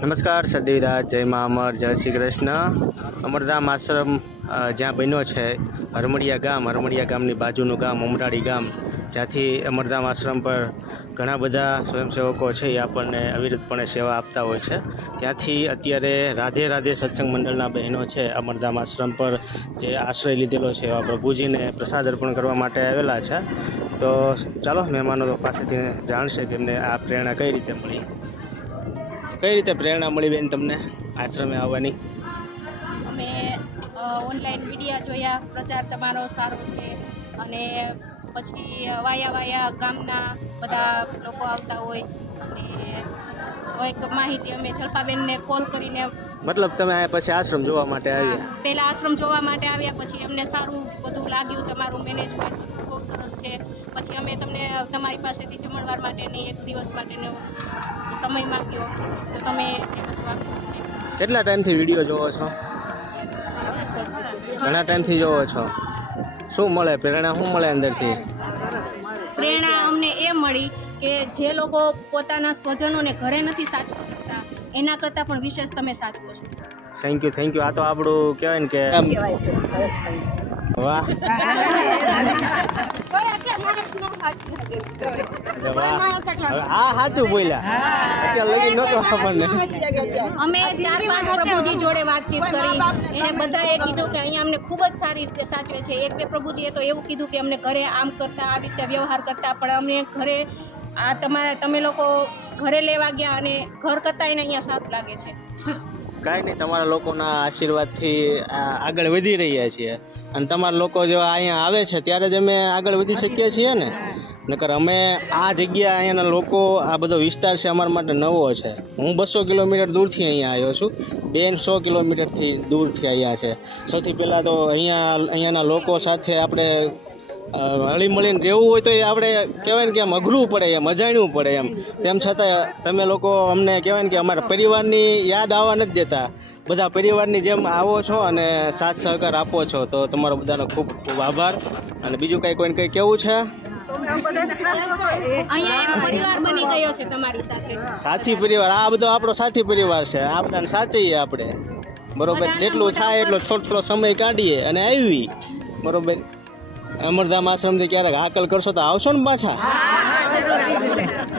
નમસ્કાર સદીદાસ, જય મા અમર, જય શ્રી કૃષ્ણ। અમરધામ આશ્રમ જ્યાં બન્યો છે હરમડિયા ગામની બાજુનું ગામ ઉમરાળી ગામ, જ્યાંથી અમરધામ આશ્રમ પર ઘણા બધા સ્વયંસેવકો છે એ આપણને અવિરતપણે સેવા આપતા હોય છે। ત્યાંથી અત્યારે રાધે રાધે સત્સંગ મંડળના બહેનો છે અમરધામ આશ્રમ પર જે આશ્રય લીધેલો છે એવા પ્રભુજીને પ્રસાદ અર્પણ કરવા માટે આવેલા છે। તો ચાલો મહેમાનો પાસેથી જાણશે કે એમને આ પ્રેરણા કઈ રીતે મળી। કઈ રીતે પ્રેરણા મળી બેન તમને આશ્રમે આવવાની? અમે ઓનલાઈન વિડીયા જોયા, પ્રચાર તમારો સારો છે અને પછી વાયા ગામના બધા લોકો આવતા હોય અને એક માહિતી અમે જલ્પાબેનને કોલ કરીને, મતલબ તમે પછી આશ્રમ જોવા માટે આવ્યા? પહેલા આશ્રમ જોવા માટે આવ્યા, પછી અમને સારું બધું લાગ્યું, તમારું મેનેજમેન્ટ બહુ સરસ છે। પછી અમે તમને તમારી પાસેથી જમણવાર માટેની એક દિવસ માટેનો સમય માંગ્યો, તો તમે કેટલા ટાઈમથી વિડીયો જોવો છો? ઘણા ટાઈમથી જોવો છો। શું મળે પ્રેરણા, શું મળે અંદરથી? પ્રેરણા અમને એ મળી કે જે લોકો પોતાના સ્વજનોને ઘરે નથી સાચવી શકતા એના કરતાં પણ વિશેષ તમે સાચવો છો। Thank you. આ તો આપણું કહેવાય ને કે વાહ હા સાચું બોલ્યા, અત્યારે લગી નહોતો આપણને। અમે 4-5 પ્રભુજી જોડે વાતચીત કરી, એને બધાએ કીધું કે અહીંયા અમને ખૂબ જ સારી રીતે સાચવે છે। 1-2 પ્રભુજીએ તો એવું કીધું કે અમને ઘરે આમ કરતા, આવી રીતે વ્યવહાર કરતા, પણ અમને ઘરે આ તમે લોકો ઘરે લેવા ગયા અને ઘર કરતાં એને અહીંયા સારું લાગે છે। કાંઈ નહીં, તમારા લોકોના આશીર્વાદથી આગળ વધી રહ્યા છીએ અને તમારા લોકો જો અહીંયા આવે છે ત્યારે જ અમે આગળ વધી શકીએ છીએ ને, નકર અમે આ જગ્યા અહીંયાના લોકો, આ બધો વિસ્તાર છે અમારા માટે નવો છે। હું 200 કિલોમીટર દૂરથી અહીંયા આવ્યો છું, બેન 100 કિલોમીટરથી દૂરથી અહીંયા છે। સૌથી પહેલાં તો અહીંયાના લોકો સાથે આપણે હળી મળીને રહેવું હોય તો એ આપણે કહેવાય ને કે આમ અઘરું પડે, એમ અજાણ્યું પડે એમ। તેમ છતાં તમે લોકો અમને કહેવાય ને કે અમારા પરિવારની યાદ આવવા નથી દેતા, બધા પરિવારની જેમ આવો છો અને સાથ સહકાર આપો છો, તો તમારો બધાનો ખૂબ ખૂબ આભાર। અને બીજું કોઈને કંઈ કહેવું છે? સાથી પરિવાર, આ બધો આપણો સાથી પરિવાર છે, આ બધાને સાચીએ આપણે, બરોબર? જેટલું થાય એટલો થોડો સમય કાઢીએ અને આવી, બરોબર? અમરધામ આશ્રમથી ક્યારેક હાકલ કરશો તો આવશો ને પાછા?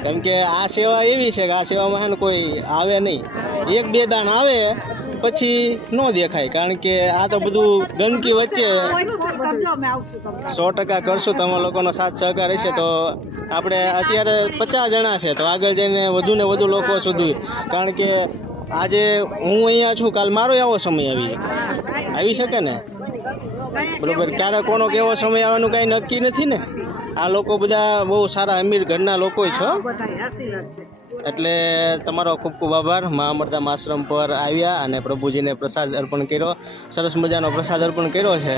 કેમ કે આ સેવા એવી છે કે આ સેવામાં છે ને કોઈ આવે નહીં, 1-2 દાણ આવે પછી ન દેખાય, કારણ કે આ તો બધું ગંદકી વચ્ચે 100% કરશું, તમારા લોકોનો સાથ સહકાર હશે તો આપણે અત્યારે 50 જણા છે, તો આગળ જઈને વધુ ને વધુ લોકો સુધી, કારણ કે આજે હું અહીંયા છું, કાલ મારો એવો સમય આવી શકે ને, બરોબર? ક્યારે કોનો કેવો સમય આવવાનું કાંઈ નક્કી નથી ને। આ લોકો બધા બહુ સારા અમીર ઘરના લોકો છો, એટલે તમારો ખૂબ ખૂબ આભાર। મા અમરધામ આશ્રમ પર આવ્યા અને પ્રભુજીને પ્રસાદ અર્પણ કર્યો, સરસ મજાનો પ્રસાદ અર્પણ કર્યો છે।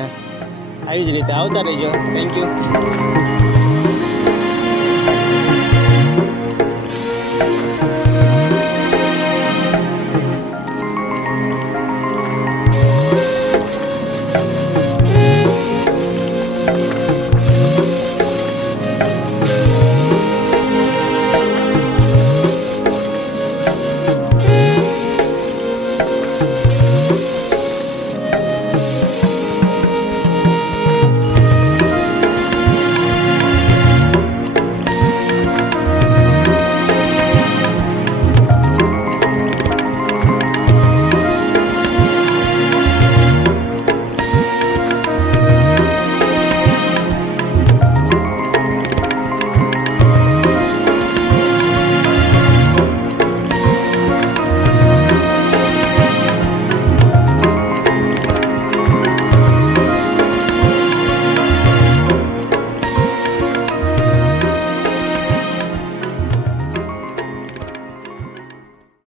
આવી જ રીતે આવતા રહીજો। Thank you.